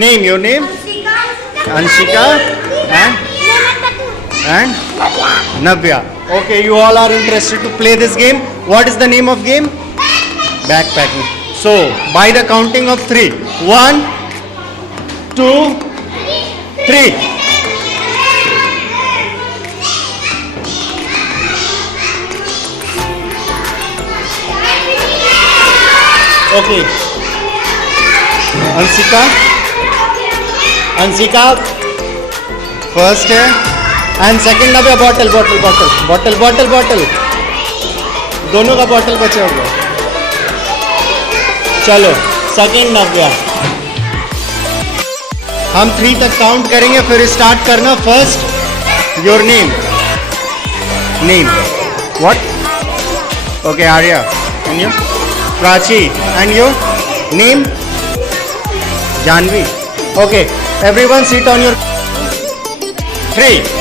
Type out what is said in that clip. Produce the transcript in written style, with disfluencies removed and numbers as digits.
Name your name. Anshika and Navya. Okay, you all are interested to play this game. What is the name of game? Backpacking. So, by the counting of 3. 1, 2, 3. Okay. Ansika first है and second अब bottle दोनों का bottle बचा होगा. चलो second नव्या. हम 3 तक count करेंगे फिर स्टार्ट करना. First your name. What? Okay Arya and you? Prachi and your name? Janvi. Okay, everyone sit on your 3.